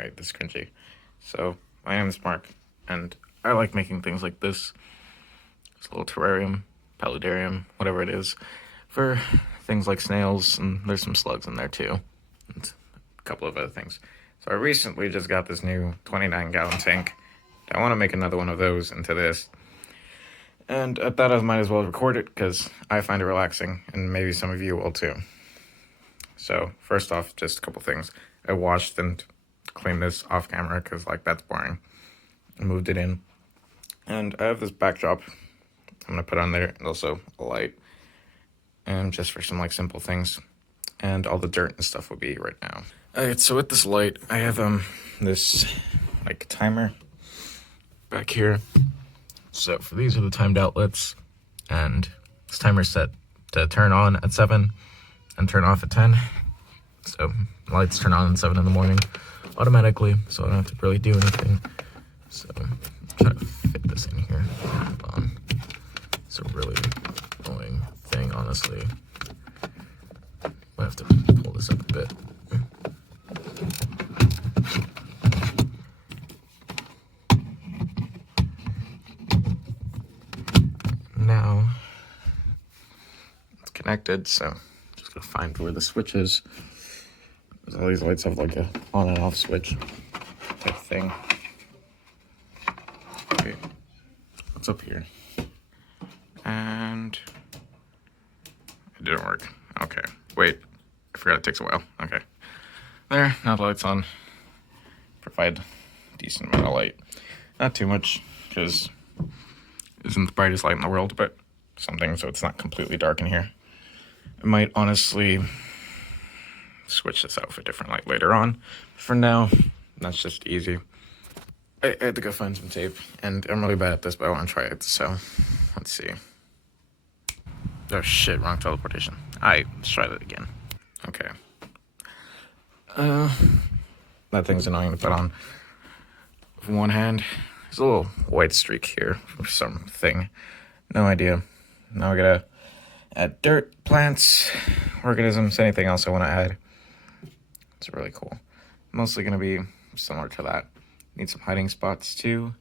Alright, this is cringy. So, my name is Mark, and I like making things like this. It's a little terrarium, paludarium, whatever it is, for things like snails, and there's some slugs in there too, and a couple of other things. So I recently just got this new 29-gallon tank. I want to make another one of those into this. And I thought I might as well record it, because I find it relaxing, and maybe some of you will too. So, first off, just a couple things. I washed and cleaned this off camera, because, that's boring. I moved it in. And I have this backdrop I'm going to put on there, and also a light. And just for some, simple things. And all the dirt and stuff will be right now. Alright, so with this light, I have, this, timer back here. So, for these are the timed outlets. And this timer's set to turn on at 7 and turn off at 10. So, lights turn on at 7 in the morning automatically, so I don't have to really do anything. So, I'm trying to fit this in here. Hold on. It's a really annoying thing, honestly. I have to pull this up a bit. Now, it's connected, so I'm just gonna find where the switch is. All these lights have a on and off switch type thing. Okay, what's up here? And it didn't work. Okay, wait, I forgot it takes a while. Okay, there, now the light's on. Provide decent amount of light. Not too much, because it isn't the brightest light in the world, but something so it's not completely dark in here. I might honestly switch this out for different light later on. For now, that's just easy. I had to go find some tape, and I'm really bad at this, but I want to try it, so let's see. Oh shit, wrong teleportation. Let's try that again. Okay. That thing's annoying to put on. With one hand, there's a little white streak here for something. No idea. Now we gotta add dirt, plants, organisms, anything else I want to add. It's really cool. Mostly going to be similar to that. Need some hiding spots too.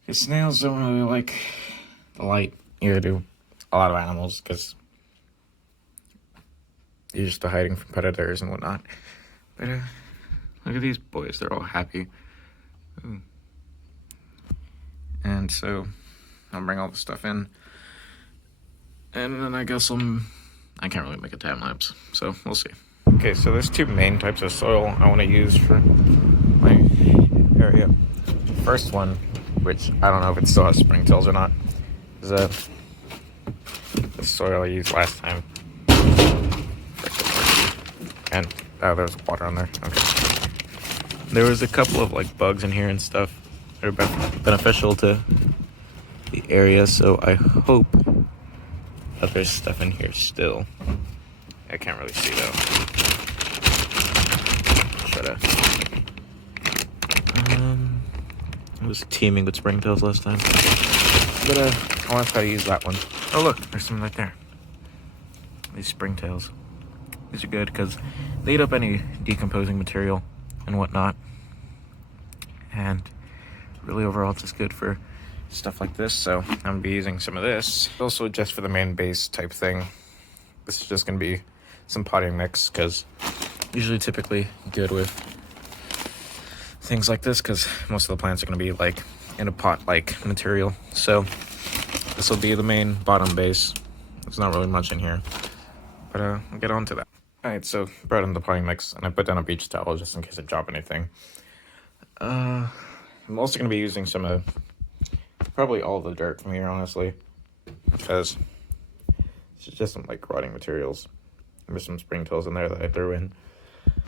Because snails don't really like the light. Neither do a lot of animals, because you're used to hiding from predators and whatnot. But look at these boys. They're all happy. Ooh. And so I'll bring all the stuff in. And then I guess I can't really make a time lapse. So we'll see. Okay, so there's two main types of soil I want to use for my area. First one, which I don't know if it still has springtails or not, is the soil I used last time. And there's water on there. Okay. There was a couple of bugs in here and stuff that are beneficial to the area, so I hope that there's stuff in here still. I can't really see though. It was teeming with springtails last time. But I want to try to use that one. Oh look, there's some right there. These springtails. These are good because they eat up any decomposing material and whatnot. And really overall it's just good for stuff like this. So I'm going to be using some of this. Also just for the main base type thing. This is just going to be some potting mix, because typically good with things like this, because most of the plants are going to be in a pot material. So this will be the main bottom base. There's not really much in here, but I'll get on to that. Alright, so brought in the potting mix, and I put down a beach towel just in case I drop anything. I'm also going to be using some of probably all the dirt from here, honestly, because it's just some rotting materials. There's some springtails in there that I threw in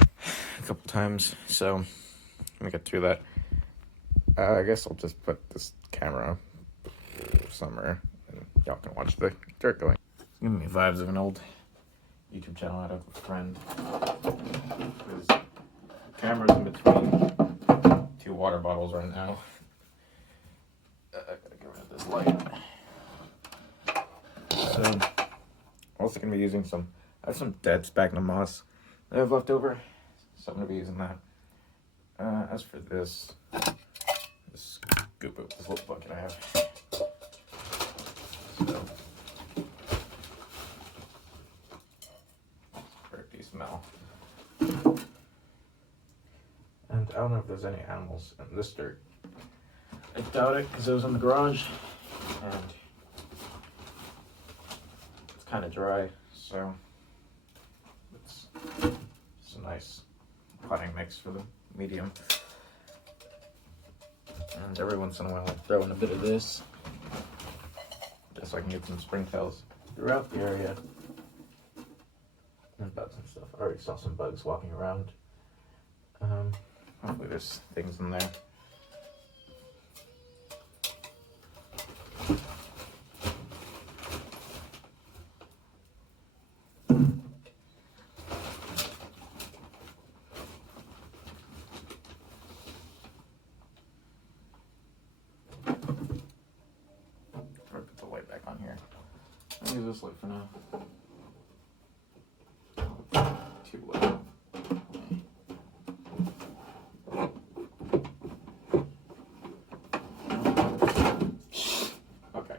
a couple times, so let me get through that. I guess I'll just put this camera somewhere, and y'all can watch the dirt going. It's giving me vibes of an old YouTube channel I had of a friend. His camera's in between two water bottles right now. I gotta get rid of this light. So, I'm also gonna be using I have some dead sphagnum moss that I have left over, so I'm gonna be using that. As for this scoop up this little bucket I have. So, pretty smell. And I don't know if there's any animals in this dirt. I doubt it because it was in the garage and it's kind of dry, so it's a nice potting mix for the medium. And every once in a while I throw in a bit of this just so I can get some springtails throughout the area. And bugs and stuff. I already saw some bugs walking around. Hopefully there's things in there. Put the light back on here. I'll use this light for now. Too low. Okay,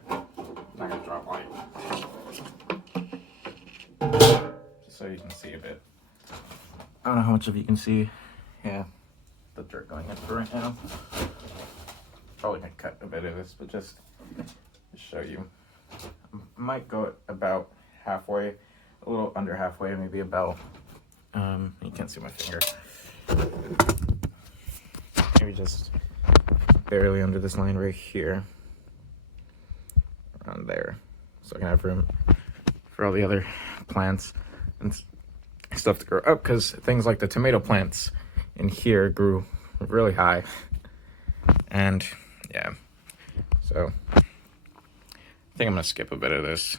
not gonna drop light. Just so you can see a bit. I don't know how much of you can see. Yeah, the dirt going in for right now. Probably gonna cut a bit of this, but just to show you. Might go about halfway, a little under halfway, maybe about, you can't see my finger. Maybe just barely under this line right here. Around there. So I can have room for all the other plants and stuff to grow up, because things like the tomato plants in here grew really high. And yeah, so I think I'm gonna skip a bit of this.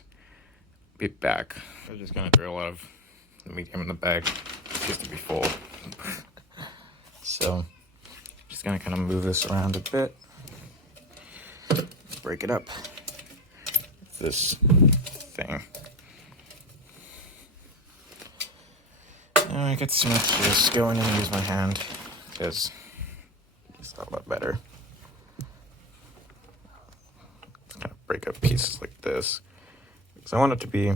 Be back. I'm just gonna throw a lot of the medium in the bag. It used to be full. So just gonna kind of move this around a bit. Break it up. This thing. I get so much to just go in and use my hand, because it's a lot better. Just kind of break up pieces like this, because I want it to be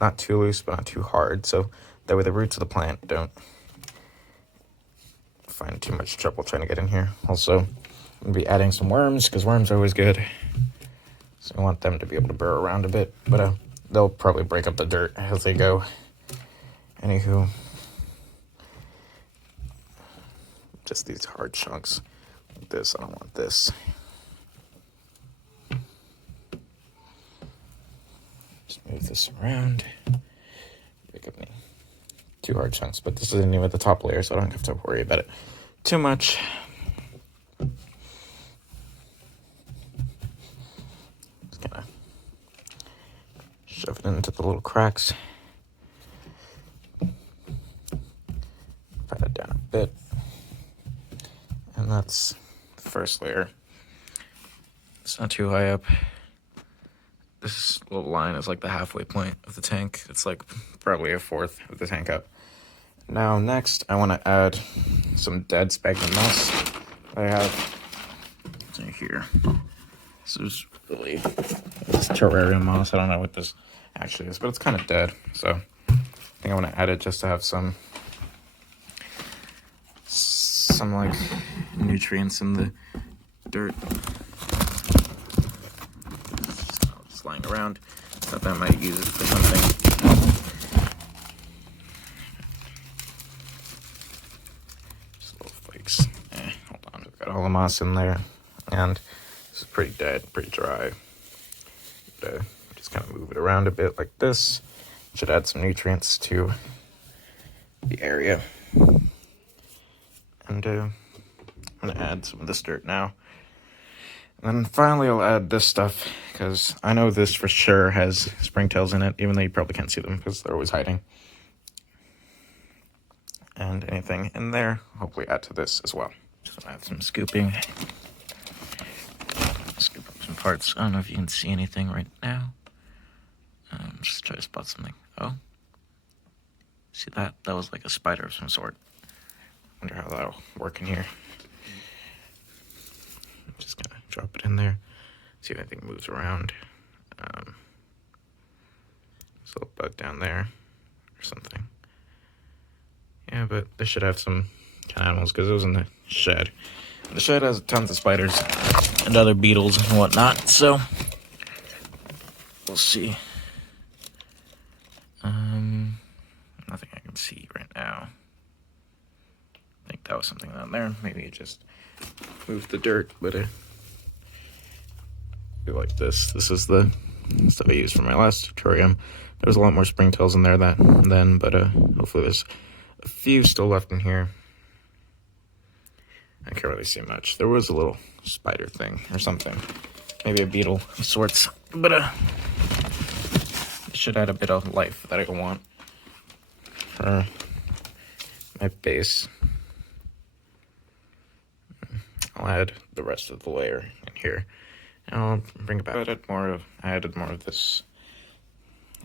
not too loose but not too hard, so that way the roots of the plant don't find too much trouble trying to get in here. Also, I'm going to be adding some worms, because worms are always good. So I want them to be able to burrow around a bit, but they'll probably break up the dirt as they go. Anywho, just these hard chunks like this. I don't want this. Just move this around. Break up any too hard chunks, but this isn't even the top layer, so I don't have to worry about it too much. Shove it into the little cracks. Pat it down a bit. And that's the first layer. It's not too high up. This little line is like the halfway point of the tank. It's like probably a fourth of the tank up. Now next, I want to add some dead sphagnum moss I have. It's in here. This is really this terrarium moss. I don't know what this actually is, but it's kind of dead, so I think I want to add it just to have some like nutrients in the dirt. Just lying around. Thought I might use it for something. Just little flakes. Hold on, we've got all the moss in there, and this is pretty dead, pretty dry. But, just kind of move it around a bit like this. Should add some nutrients to the area. And I'm going to add some of this dirt now. And then finally I'll add this stuff, because I know this for sure has springtails in it, even though you probably can't see them because they're always hiding. And anything in there, hopefully add to this as well. Just add some scooping. Scoop up some parts. I don't know if you can see anything right now. Just try to spot something. Oh. See that? That was like a spider of some sort. Wonder how that'll work in here. I'm just gonna drop it in there, see if anything moves around. There's a little bug down there or something. Yeah, but they should have some kind of animals because it was in the shed. The shed has tons of spiders and other beetles and whatnot, so we'll see. Nothing I can see right now. I think that was something down there. Maybe it just moved the dirt, but I do like this. This is the stuff I used for my last terrarium. There was a lot more springtails in there then, but hopefully there's a few still left in here. I can't really see much. There was a little spider thing or something. Maybe a beetle of sorts, but it should add a bit of life that I want for my base. I'll add the rest of the layer in here. And I'll bring it back. I added more of this.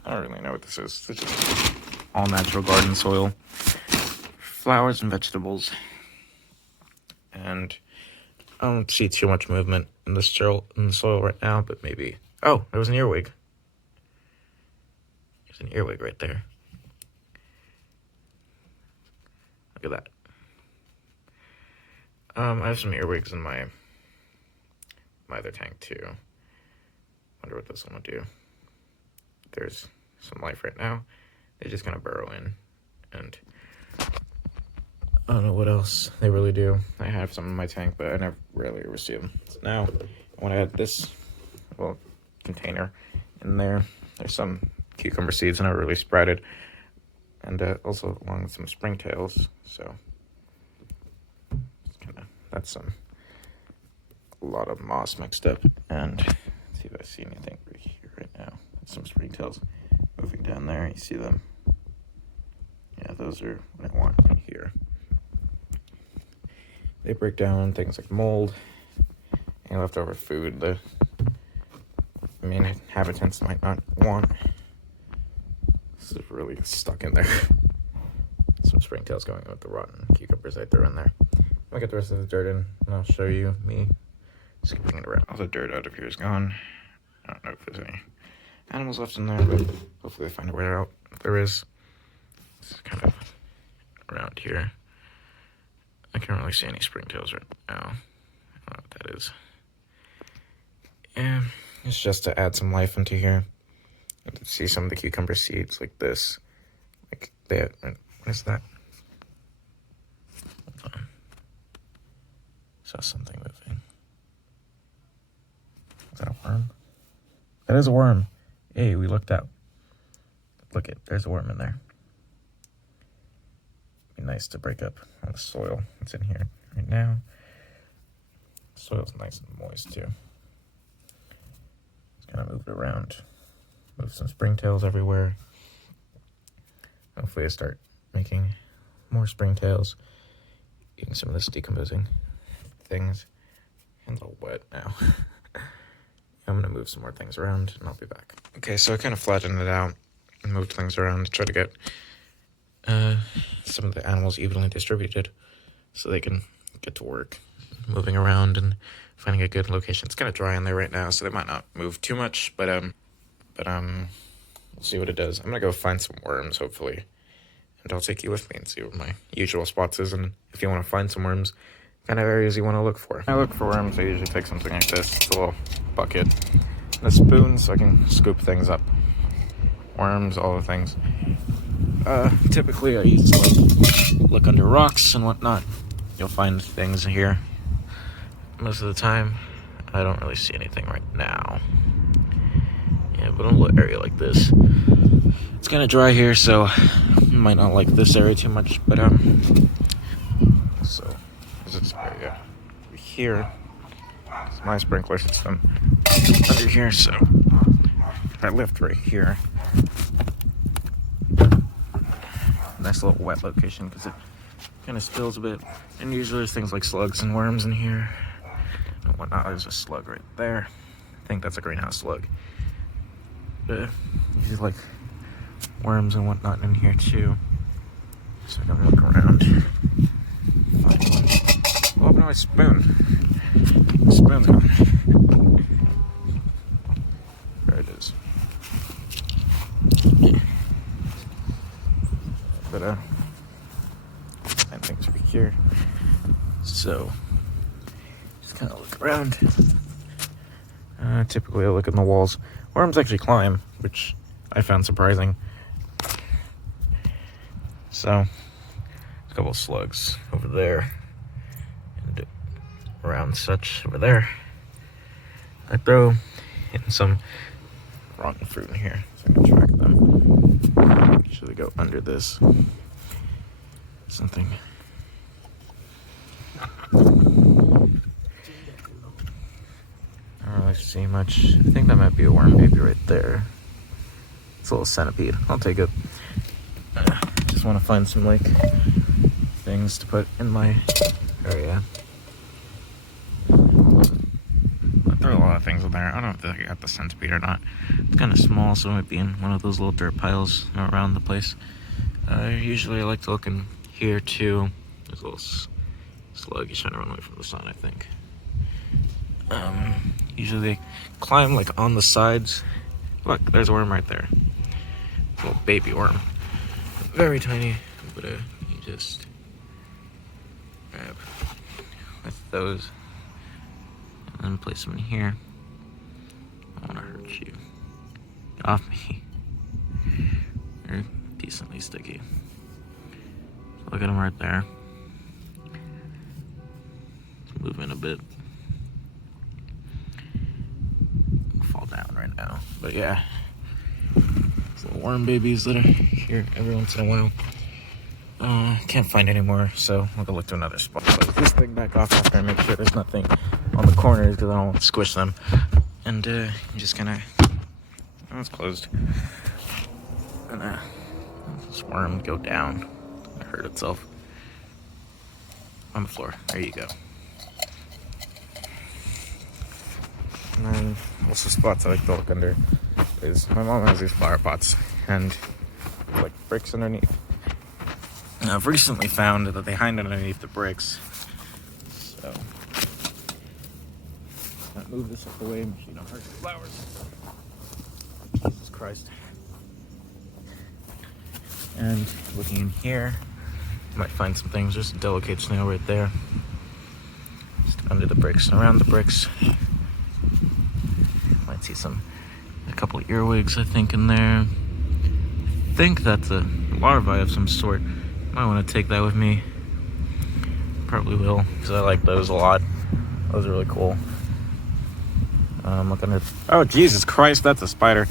I don't really know what this is. This is all natural garden soil. Flowers and vegetables. And I don't see too much movement in the soil right now, but maybe. Oh, there was an earwig. There's an earwig right there. Look at that. I have some earwigs in my other tank too. Wonder what this one will do. There's some life right now. They're just gonna burrow in, and I don't know what else they really do. I have some in my tank, but I never really ever see them. So now, I want to add this little container in there. There's some cucumber seeds, and I really sprouted, and also along with some springtails. So that's a lot of moss mixed up. And let's see if I see anything right here right now. Some springtails moving down there. You see them? Yeah, those are what I want in here. They break down things like mold and leftover food. The main inhabitants might not want. This is really stuck in there. Some springtails going with the rotten cucumbers I threw in there. I'll get the rest of the dirt in, and I'll show you me scooping it around. All the dirt out of here is gone. I don't know if there's any animals left in there, but hopefully they find a way out. If there is, it's kind of around here. I can't really see any springtails right now. I don't know what that is. Yeah, it's just to add some life into here. You can see some of the cucumber seeds like this. Like they have, what is that? Hold on. Saw something moving. Is that a worm? That is a worm. Hey, we looked out. Look it, there's a worm in there. Be nice to break up all the soil that's in here right now. The soil's nice and moist too. Just kind of move it around. Move some springtails everywhere. Hopefully I start making more springtails. Eating some of this decomposing things. Hands all wet now. I'm gonna move some more things around and I'll be back. Okay, so I kind of flattened it out and moved things around to try to get some of the animals evenly distributed so they can get to work moving around and finding a good location. It's kind of dry in there right now, so they might not move too much, but we'll see what it does. I'm gonna go find some worms, hopefully, and I'll take you with me and see what my usual spots is. And if you want to find some worms, kind of areas you want to look for. When I look for worms, I usually take something like this. It's a little bucket and a spoon so I can scoop things up. Worms, all the things. Typically I used to look under rocks and whatnot. You'll find things here. Most of the time, I don't really see anything right now. Yeah, but in a little area like this, it's kind of dry here, so you might not like this area too much, but so there's this area here. It's my sprinkler system under here, so if I lift right here, nice little wet location because it kind of spills a bit. And usually there's things like slugs and worms in here and whatnot. There's a slug right there. I think that's a greenhouse slug. But there's like worms and whatnot in here too. So I can look around. spoon? My spoon's gone. There it is. But same things right here. So just kind of look around. Typically I look in the walls. Worms actually climb, which I found surprising. So a couple of slugs over there, and around such over there. I throw in some rotten fruit in here, so I'm gonna track them. Should they go under this? Something. I don't really see much. I think that might be a worm baby right there. It's a little centipede. I'll take it. Just want to find some like things to put in my area. There are a lot of things in there. I don't know if they got the centipede or not. It's kind of small, so it might be in one of those little dirt piles around the place. Usually I like to look in here too. There's a little slug. He's trying to run away from the sun, I think. Usually they climb like on the sides. Look, there's a worm right there. A little baby worm. Very tiny, but you just grab with those and then place them in here. I don't want to hurt you. Get off me. They're decently sticky. So look at them right there. Let's move in a bit. I'll fall down right now, but yeah. Little worm babies that are here every once in a while. Can't find any more, so I'll go look to another spot. Close this thing back off after I make sure there's nothing on the corners because I don't want to squish them. And you just kind of, oh, it's closed. And this worm go down. It hurt itself on the floor. There you go. And then also spots I like to look under is my mom has these flower pots and like bricks underneath. Now, I've recently found that they hide underneath the bricks, so not move this up the way, so you don't hurt the flowers. Jesus Christ. And looking in here, you might find some things. There's a delicate snail right there, just under the bricks and around the bricks. Might see a couple of earwigs, I think, in there. I think that's a larvae of some sort. Might want to take that with me. Probably will, because I like those a lot. Those are really cool. Look under. Oh, Jesus Christ, that's a spider.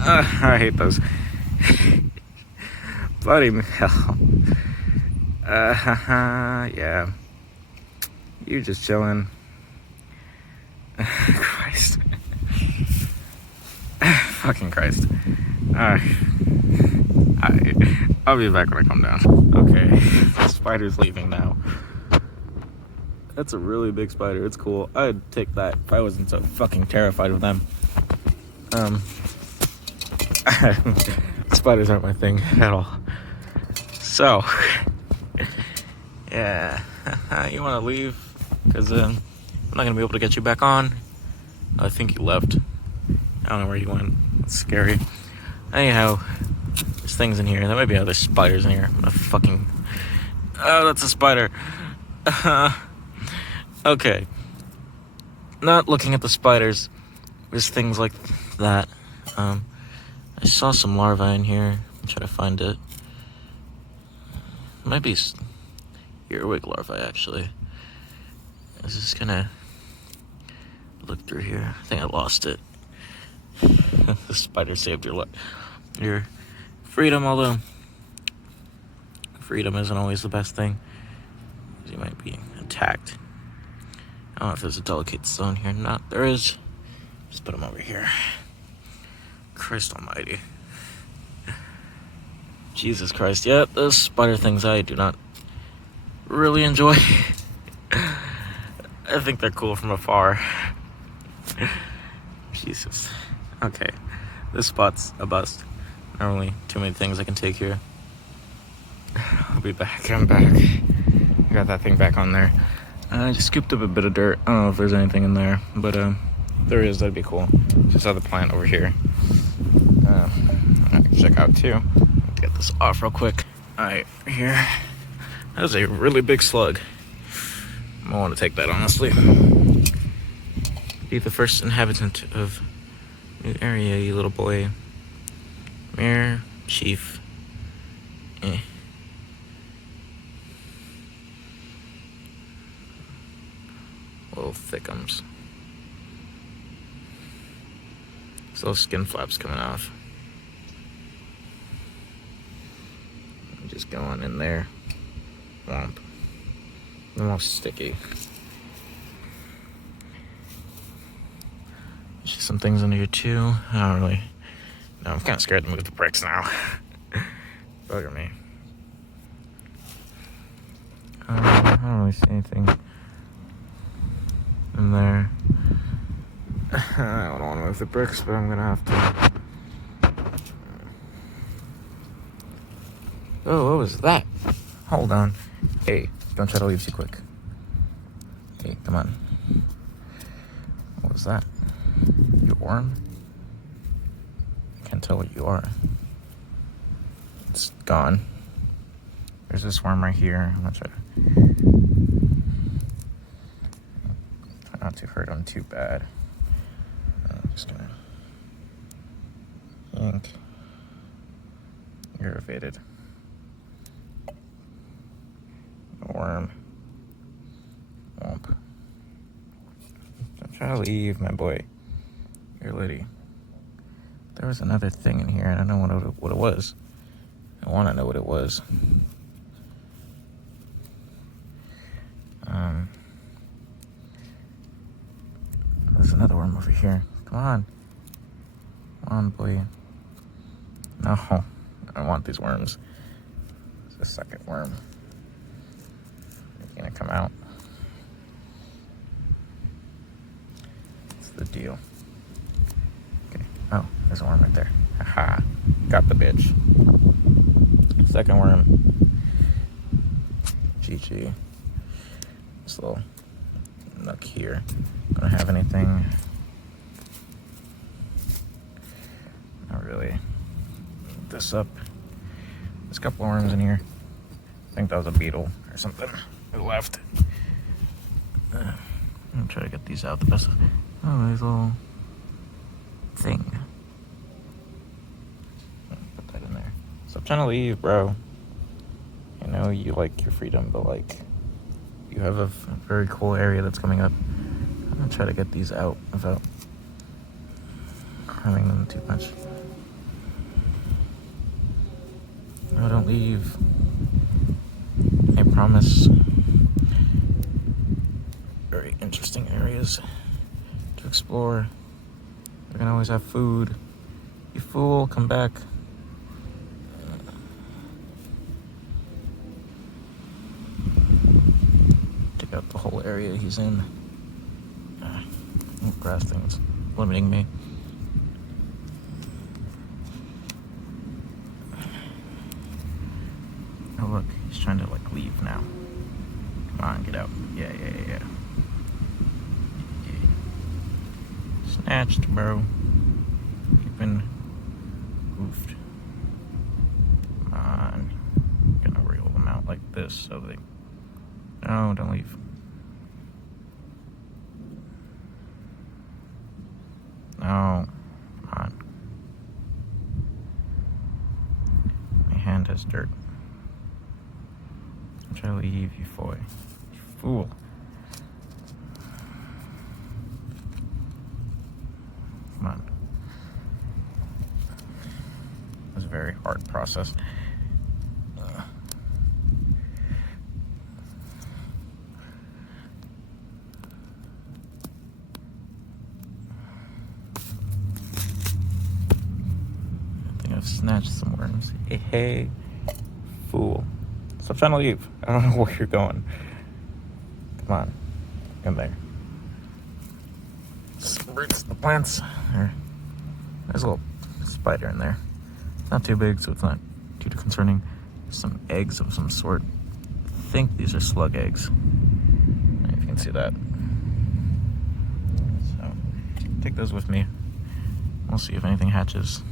I hate those. Bloody hell. Yeah. You just chilling. Christ. Fucking Christ. I'll be back when I come down. Okay, the spider's leaving now. That's a really big spider. It's cool. I'd take that if I wasn't so fucking terrified of them. Spiders aren't my thing at all. So, yeah. You want to leave? Because I'm not going to be able to get you back on. I think you left. I don't know where you went. It's scary. Anyhow, there's things in here. There might be other spiders in here. I'm gonna fucking... Oh, that's a spider. Okay. Not looking at the spiders. There's things like that. I saw some larvae in here. I'm trying to find it. Might be earwig larvae, actually. I was just gonna look through here. I think I lost it. The spider saved your freedom, although freedom isn't always the best thing. You might be attacked. I don't know if there's a delicate zone here. Not there is. Just put them over here. Christ almighty. Jesus Christ. Yeah, those spider things I do not really enjoy. I think they're cool from afar. Jesus. Okay. This spot's a bust. Not really too many things I can take here. I'll be back. I'm back. Got that thing back on there. I just scooped up a bit of dirt. I don't know if there's anything in there, but there is. That'd be cool. Just saw the plant over here. I can check out too. Get this off real quick. Alright, here. That was a really big slug. I want to take that, honestly. Be the first inhabitant of new area, you little boy. Mayor, chief. Little thickums. Still skin flaps coming off. Just going in there. Womp. Almost sticky. There's just some things under here too. I don't really. No, I'm kind of scared to move the bricks now. Bugger me. I don't really see anything in there. I don't want to move the bricks, but I'm gonna have to. Oh, what was that? Hold on. Hey, don't try to leave too quick. Hey, come on. What was that? You a worm? I can't tell what you are. It's gone. There's this worm right here. I'm gonna try not to hurt him too bad. I'm just gonna yank. You're evaded. Worm. Womp. I'm trying to leave, my boy. Here, lady. There was another thing in here, and I don't know what it was. I want to know what it was. There's another worm over here. Come on. Come on, boy. No. I don't want these worms. It's the second worm. Gonna come out. What's the deal? Okay. Oh, there's a worm right there. Haha. Got the bitch. Second worm. GG. This little nook here. Gonna have anything? Not really. Move this up. There's a couple of worms in here. I think that was a beetle or something. Left. I'm gonna try to get these out the best. Oh, there's a little thing. Put that in there. Stop trying to leave, bro. I know you like your freedom, but like, you have a very cool area that's coming up. I'm gonna try to get these out without harming them too much. No, don't leave. I promise. Very interesting areas to explore. We're gonna always have food. You fool, come back. Take out the whole area he's in. Grass thing's limiting me. Oh look, he's trying to like leave now. Come on, get out. Yeah. Snatched, bro. You've been oofed. Come on. I'm gonna reel them out like this so they. No, don't leave. No. Come on. My hand has dirt. I'm trying to leave, you boy. You fool. Come on. It was a very hard process. I think I've snatched some worms. Hey, fool. Stop trying to leave. I don't know where you're going. Come on. In there. Roots the plants. There's a little spider in there. Not too big, so it's not too concerning. Some eggs of some sort. I think these are slug eggs. If you see that. So, take those with me. We'll see if anything hatches.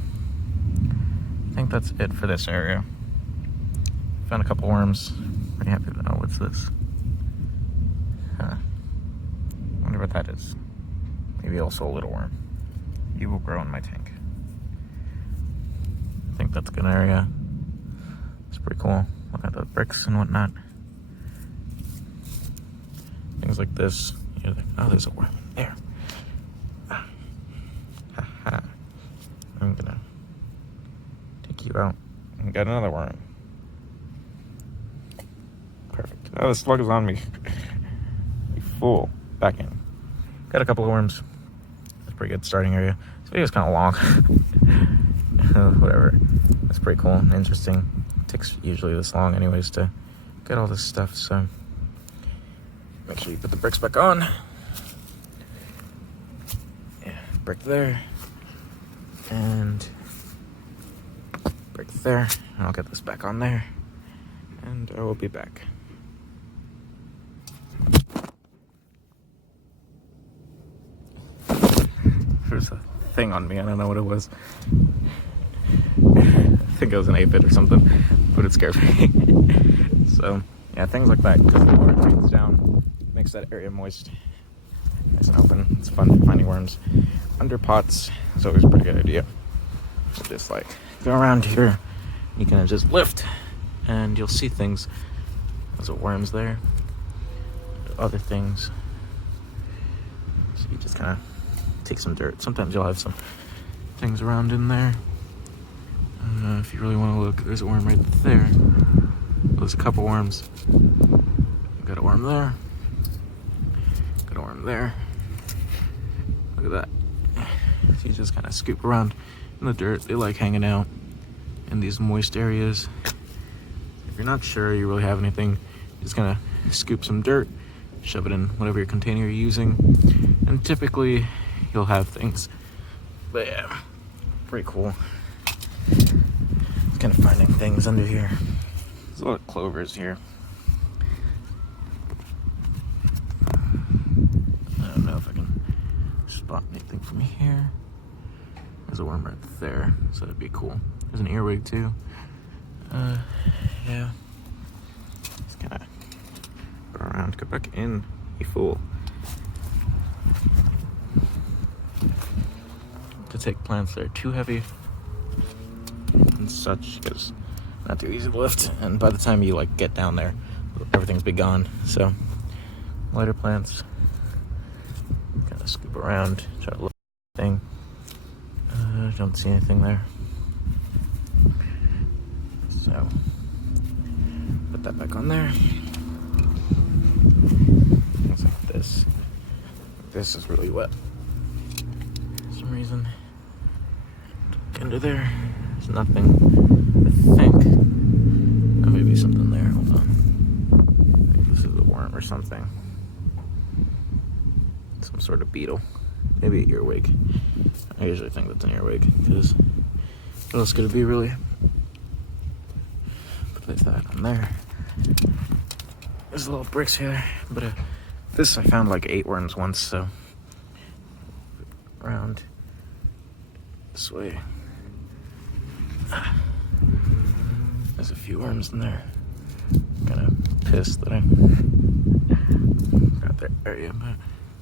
I think that's it for this area. Found a couple worms. Pretty happy with that. Oh, what's this? Huh. Wonder what that is. Maybe also a little worm. You will grow in my tank. I think that's a good area. It's pretty cool. Look at the bricks and whatnot. Things like this. You're like, oh, there's a worm in there. Ha ha. I'm gonna take you out and get another worm. Perfect. Oh, the slug is on me. You fool. Back in. Got a couple of worms. That's a pretty good starting area. This video is kind of long. Whatever. That's pretty cool and interesting. It takes usually this long anyways to get all this stuff, so make sure you put the bricks back on. Yeah, brick there. And brick there. And I'll get this back on there. And I will be back. There's a thing on me. I don't know what it was. I think it was an 8-bit or something, but it scared me. So, yeah, things like that. Because the water drains down, makes that area moist, nice and open. It's fun finding worms under pots. It's always a pretty good idea. So just like go around here, you can just lift, and you'll see things. There's worms there, other things. So you just kind of take some dirt. Sometimes you'll have some things around in there. If you really want to look, there's a worm right there. There's a couple worms. Got a worm there. Got a worm there. Look at that. So you just kind of scoop around in the dirt. They like hanging out in these moist areas. If you're not sure you really have anything, you're just gonna scoop some dirt, shove it in whatever your container you're using, and typically you'll have things. But yeah, pretty cool. It's kind of finding things under here. There's a lot of clovers here. I don't know if I can spot anything from here. There's a worm right there, so that'd be cool. There's an earwig too. Yeah. Just kind of go around, go back in, you fool. To take plants that are too heavy and such, because not too easy to lift, and by the time you like get down there, everything's be gone. So lighter plants, kind of scoop around, try to look at anything. Don't see anything there, so put that back on there. Things like this. This is really wet for some reason. Look under there. There's nothing, I think. Oh, maybe something there. Hold on. I think this is a worm or something. Some sort of beetle. Maybe an earwig. I usually think that's an earwig, because what else could it be, really? Place that on there. There's little bricks here, but this I found like 8 worms once, so around this way. There's a few worms in there. I'm kind of pissed that I got that area, but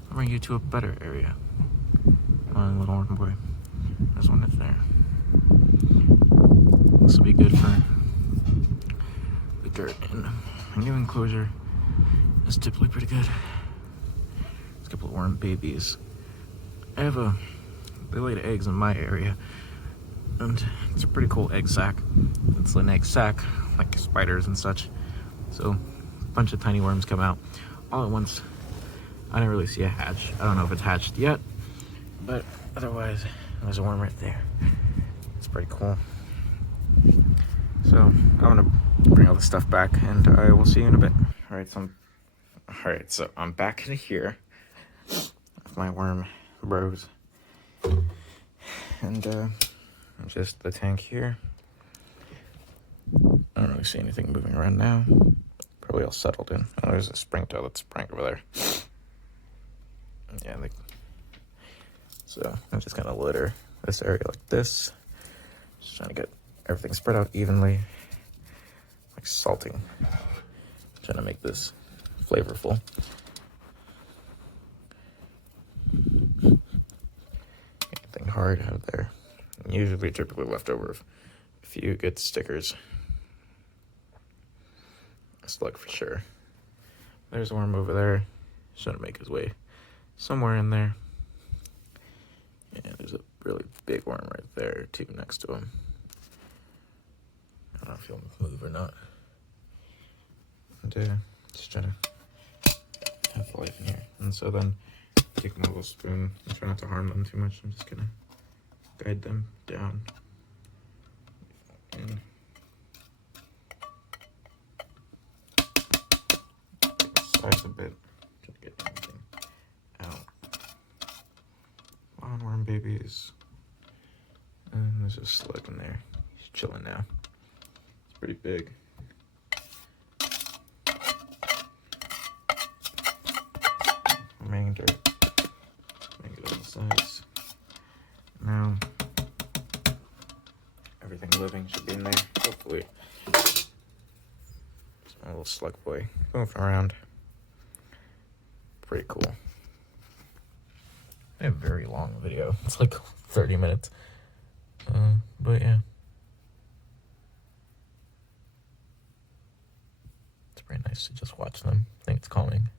I'll bring you to a better area. Come on, little worm boy. There's one that's there. This will be good for the dirt, and new enclosure is typically pretty good. There's a couple of worm babies. They laid eggs in my area, and it's a pretty cool egg sack. It's an egg sack, like spiders and such. So a bunch of tiny worms come out all at once. I didn't really see a hatch. I don't know if it's hatched yet, but otherwise there's a worm right there. It's pretty cool. So I'm gonna bring all this stuff back, and I will see you in a bit. Alright, so I'm back in here with my worm bros. And just the tank here. I don't really see anything moving around now. Probably all settled in. Oh, there's a springtail that's sprang over there. yeah, so I'm just gonna litter this area like this. Just trying to get everything spread out evenly, like salting. Trying to make this flavorful. Anything hard out of there. Usually, typically left over a few good stickers. Slug for sure. There's a worm over there. He's trying to make his way somewhere in there. Yeah, there's a really big worm right there, too, next to him. I don't know if he'll move or not. And just trying to have life in here. And so then, take my little spoon and try not to harm them too much. I'm just gonna guide them down. And size a bit. Try to get anything out. Lawnworm babies. And there's a slug in there. He's chilling now. It's pretty big. Remainder. Make it all size. Now, everything living should be in there. Hopefully. It's my little slug boy moving around. Pretty cool. A very long video. It's like 30 minutes. But yeah. It's pretty nice to just watch them. I think it's calming.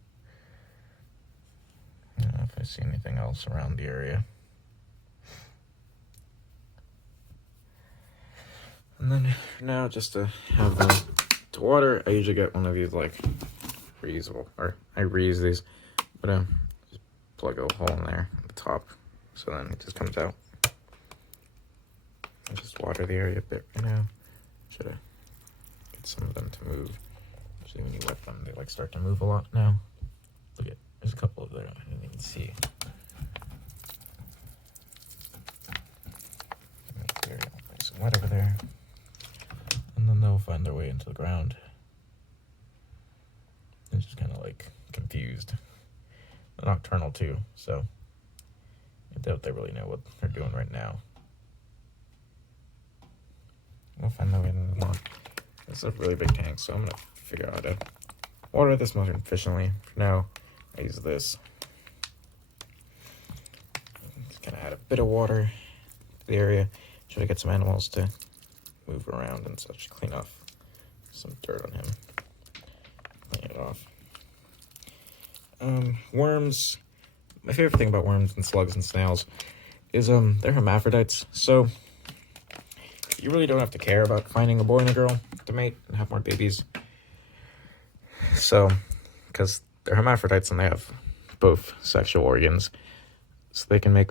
I don't know if I see anything else around the area. And then now, just to have them to water, I usually get one of these like reusable, or I reuse these, but just plug a hole in there at the top, so then it just comes out. I just water the area a bit right now. Should I get some of them to move? Usually when you wet them, they like start to move a lot now. Look at, there's a couple of there I didn't even see. Make the area nice and wet over there. And then they'll find their way into the ground. They're just kind of like confused. They're nocturnal too, so I doubt they really know what they're doing right now. We'll find their way into the lawn. It's a really big tank, so I'm gonna figure out how to water this more efficiently. For now, I use this. Just kind of add a bit of water to the area. Try to get some animals to move around and such. Clean off some dirt on him. Clean it off. Worms. My favorite thing about worms and slugs and snails is they're hermaphrodites. So you really don't have to care about finding a boy and a girl to mate and have more babies. So, because they're hermaphrodites and they have both sexual organs, so they can make.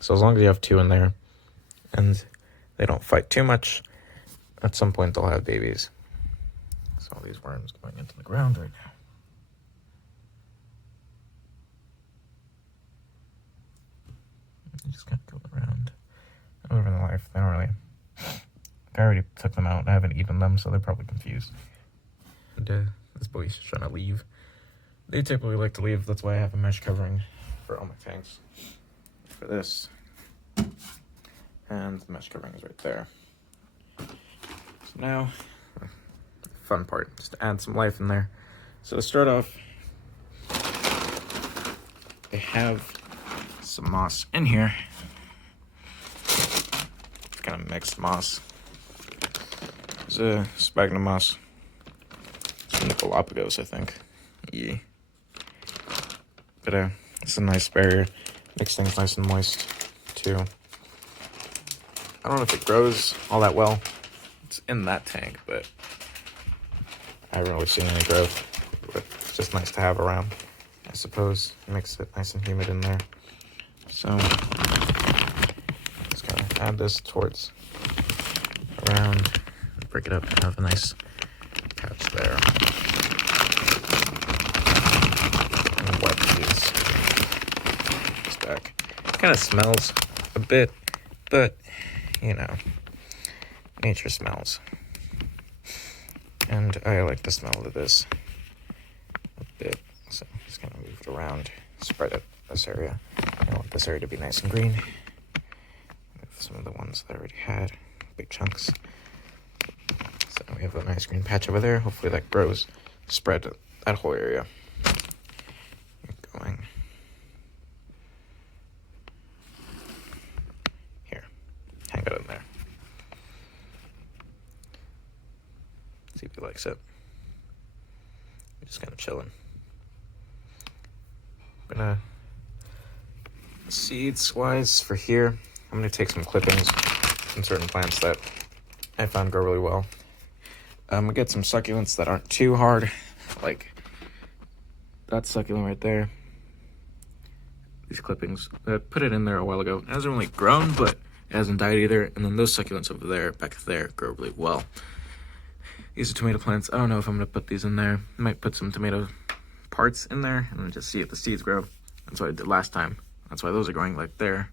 So as long as you have two in there, and they don't fight too much, at some point they'll have babies. So all these worms going into the ground right now. They just kind of go around. Over in life, they don't really. I already took them out. I haven't eaten them, so they're probably confused. And this boy's just trying to leave. They typically like to leave. That's why I have a mesh covering for all my tanks. For this. And the mesh covering is right there. So now, fun part, just to add some life in there. So to start off, I have some moss in here. It's kind of mixed moss. It's a sphagnum moss. It's from the Galapagos, I think. Yeah. But it's a nice barrier. Makes things nice and moist, too. I don't know if it grows all that well. It's in that tank, but I haven't really seen any growth. But it's just nice to have around, I suppose. It makes it nice and humid in there. So, just kind of add this towards around, break it up and have a nice patch there. And wipe these back. Kind of smells a bit, but you know, nature smells. And I like the smell of this a bit, so just kind of move it around, spread it this area. I want this area to be nice and green. Some of the ones that I already had, big chunks. So we have a nice green patch over there. Hopefully that grows, spread that whole area. Going here, hang it in there. See if he likes it. We're just kind of chilling. I'm gonna, seeds wise for here, I'm gonna take some clippings from certain plants that I found grow really well. I'm gonna get some succulents that aren't too hard, like that succulent right there. These clippings, I put it in there a while ago. It hasn't really grown, but it hasn't died either. And then those succulents over there, back there, grow really well. These are tomato plants. I don't know if I'm gonna put these in there. I might put some tomato parts in there and then just see if the seeds grow. That's what I did last time. That's why those are growing like there.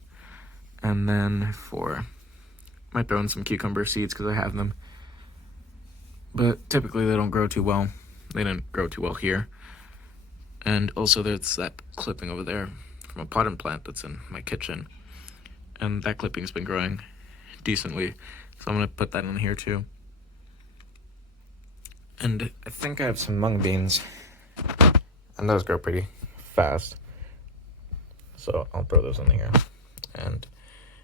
And then might throw in some cucumber seeds because I have them. But typically they don't grow too well. They didn't grow too well here. And also there's that clipping over there from a potted plant that's in my kitchen. And that clipping's been growing decently. So I'm gonna put that in here too. And I think I have some mung beans. And those grow pretty fast. So I'll throw those in here. And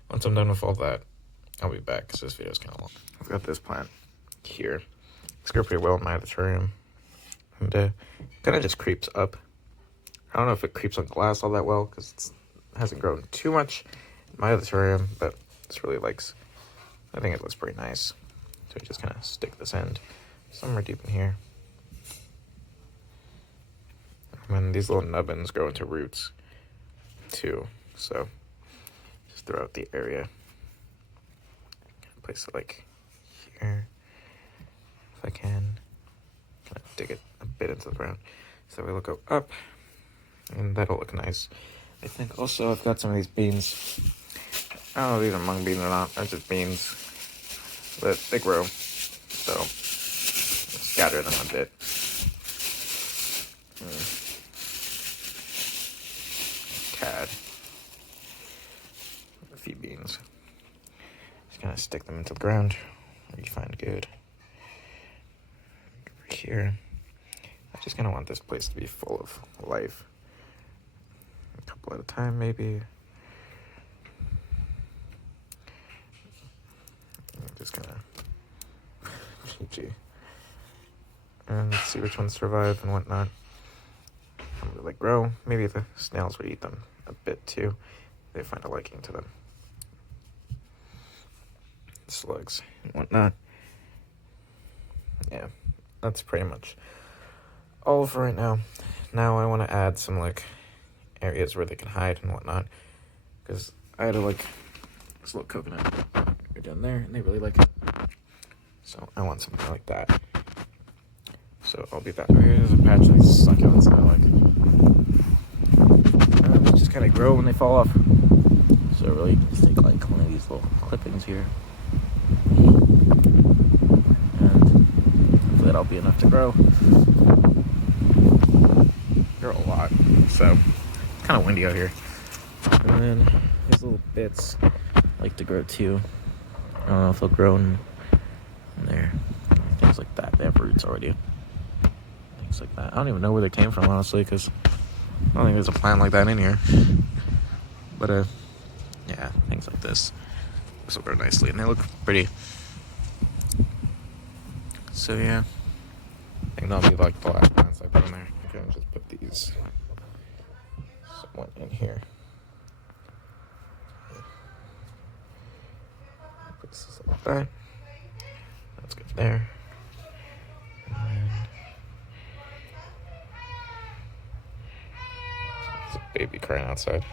once I'm done with all that, I'll be back because this video is kind of long. I've got this plant here. It's grown pretty well in my terrarium. And it kind of just creeps up. I don't know if it creeps on glass all that well because it hasn't grown too much in my other terrarium, but this really likes, I think it looks pretty nice. So we just kind of stick this end somewhere deep in here. And then these little nubbins grow into roots too. So just throw out the area. Place it like here, if I can. Kind of dig it a bit into the ground. So we'll go up, and that'll look nice. I think also I've got some of these beans. I don't know if these are mung beans or not. They're just beans, but they grow. So scatter them a bit. Cad. A few beans. Just kind of stick them into the ground where you find good. Over here. I just kind of want this place to be full of life. A couple at a time, maybe. Just kind of GG. And let's see which ones survive and whatnot. Will they grow? Maybe the snails would eat them a bit too. They find a liking to them. Slugs and whatnot. Yeah, that's pretty much all for right now. Now I want to add some like areas where they can hide and whatnot, because I had this little coconut right down there, and they really like it. So I want something like that. So I'll be back. Here's a patch of these succulents that I like. They just kind of grow when they fall off. So really, just take like one of these little clippings here, and hopefully that'll be enough to grow. Grow a lot. So it's kind of windy out here. And then these little bits like to grow too. I don't know if they'll grow in there. Things like that. They have roots already. Things like that. I don't even know where they came from, honestly, because I don't think there's a plant like that in here. But, yeah, things like this. This will grow nicely, and they look pretty. So, yeah. I think that'll be like the last plants I put in there. I'm going to just put these somewhat in here. Put this like that. That's good there. And then there's a baby crying outside.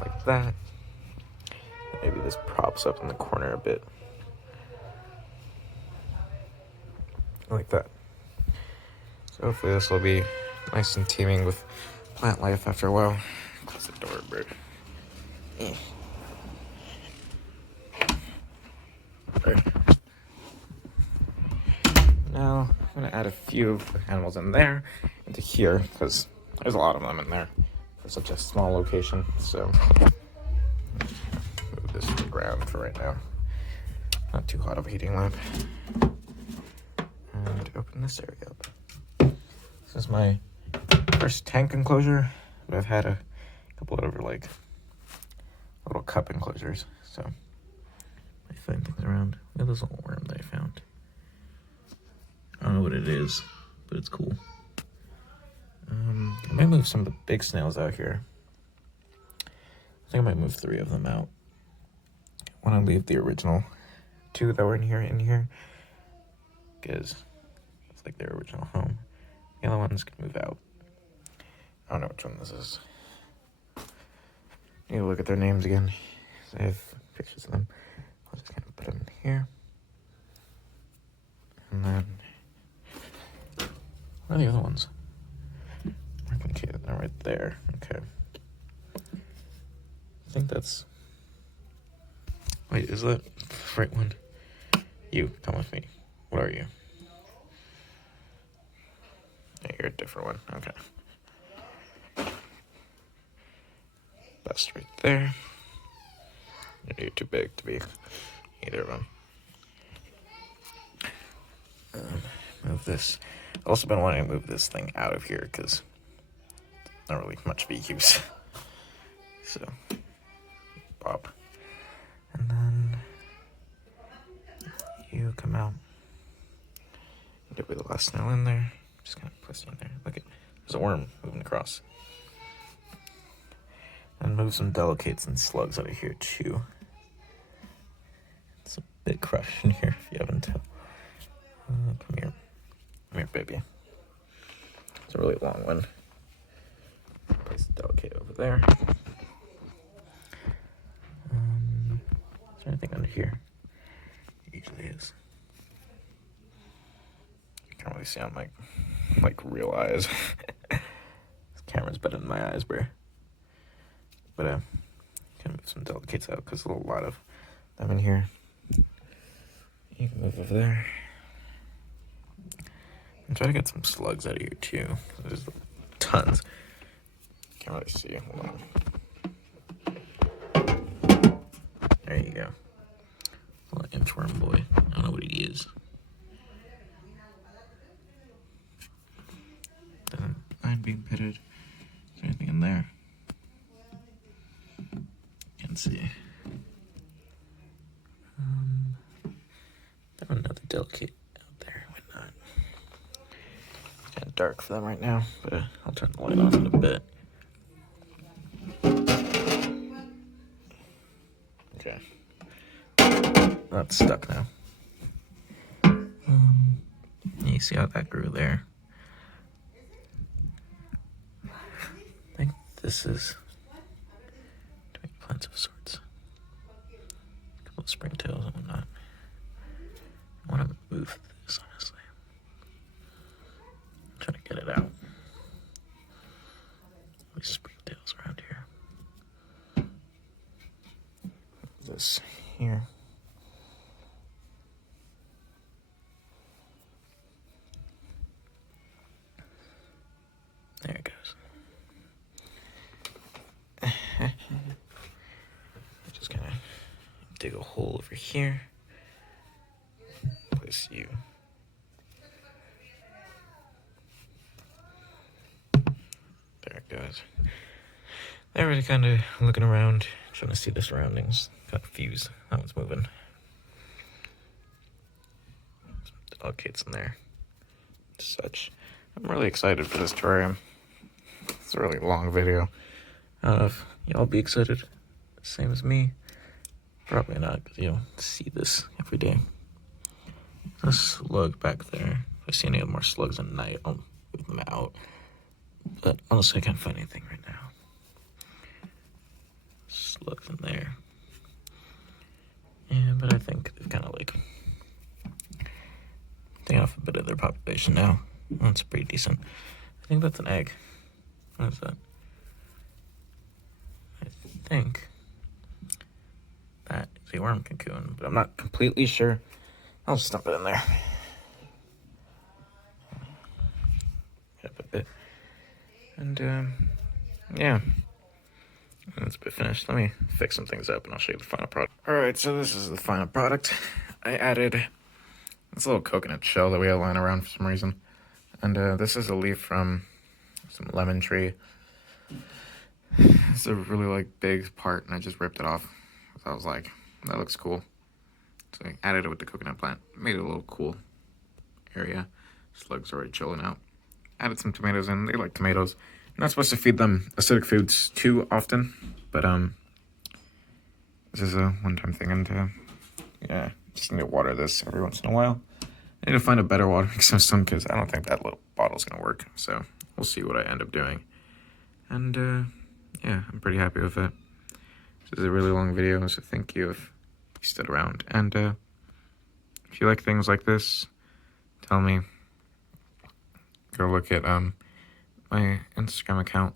Like that. Maybe this props up in the corner a bit. Like that. So hopefully this will be nice and teeming with plant life after a while. Close the door, bird. Right. Now I'm gonna add a few animals in there, into here because there's a lot of them in there for such a small location. So move this to the ground for right now. Not too hot of a heating lamp. And open this area up. This is my first tank enclosure, but I've had a couple of other like little cup enclosures, so I find things around. Look at this little worm that I found. I don't know what it is, but it's cool. I might move some of the big snails out here. I think I might move 3 of them out. I want to leave the original 2 that were in here, because it's like their original home. The other ones can move out. I don't know which one this is. Need to look at their names again. I have pictures of them. I'll just kind of put them in here. And then, where are the other ones? Okay, they're right there. Okay. I think that's... Wait, is that the right one? You, come with me. What are you? Yeah, you're a different one. Okay. Best right there. You're too big to be either of them. Move this. I've also been wanting to move this thing out of here because not really much of a use. So, pop. And then you come out. Get with the last snail in there. Just kind of place it in there. Look at, there's a worm moving across. And move some delicates and slugs out of here too. It's a bit crushed in here if you haven't told. Come here. Come here, baby. It's a really long one. Place the delicate over there. Is there anything under here? It usually is. You can't really see on my like real eyes. This camera's better than my eyes, bro. But can move some delicates out because there's a lot of them in here. You can move over there. And try to get some slugs out of here too. There's tons. Can't really see. Hold on. There you go. Little inchworm boy. I don't know what he is. Doesn't mind being petted. Is there anything in there? Can't see. There's another delicate out there. Why not? It's kind of dark for them right now, but I'll turn the light off in a bit. Okay. That's stuck now. You see how that grew there? I think this is doing plants of sorts. A couple of springtails and whatnot. I want to move this, honestly. I'm trying to get it out. These springtails around here. This here. There it goes. Just kind of dig a hole over here. Place you. There it goes. They're already kind of looking around, trying to see the surroundings. Got confused. That one's moving. Some dog kids in there. Such. I'm really excited for this terrarium. It's a really long video. I don't know if y'all be excited. Same as me. Probably not, because you don't see this every day. There's a slug back there. If I see any more slugs at night, I'll move them out. But honestly, I can't find anything right now. Slugs in there. Yeah, but I think they've kind of like taken off a bit of their population now. That's pretty decent. I think that's an egg. What is that? I think that is a worm cocoon, but I'm not completely sure. I'll just dump it in there. up a bit. And, yeah. That's a bit finished. Let me fix some things up and I'll show you the final product. Alright, so this is the final product. I added this little coconut shell that we had lying around for some reason. And this is a leaf from some lemon tree. It's a really like big part and I just ripped it off. I was like, that looks cool. So I added it with the coconut plant. Made it a little cool area. Slugs already chilling out. Added some tomatoes in. They like tomatoes. You're not supposed to feed them acidic foods too often, but this is a one-time thing, and yeah, just need to water this every once in a while. I need to find a better watering system because I don't think that little bottle's gonna work. So we'll see what I end up doing. And yeah, I'm pretty happy with it. This is a really long video, so thank you if you stood around. And if you like things like this, tell me. Go look at my Instagram account,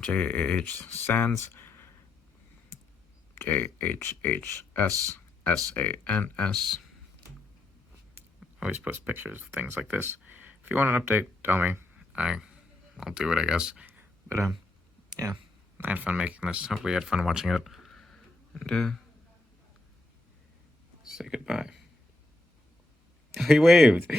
JAHSans, JHHSSANS. Always post pictures of things like this. If you want an update, tell me. I'll do it, I guess. But yeah, I had fun making this. Hopefully you had fun watching it. And say goodbye. He waved.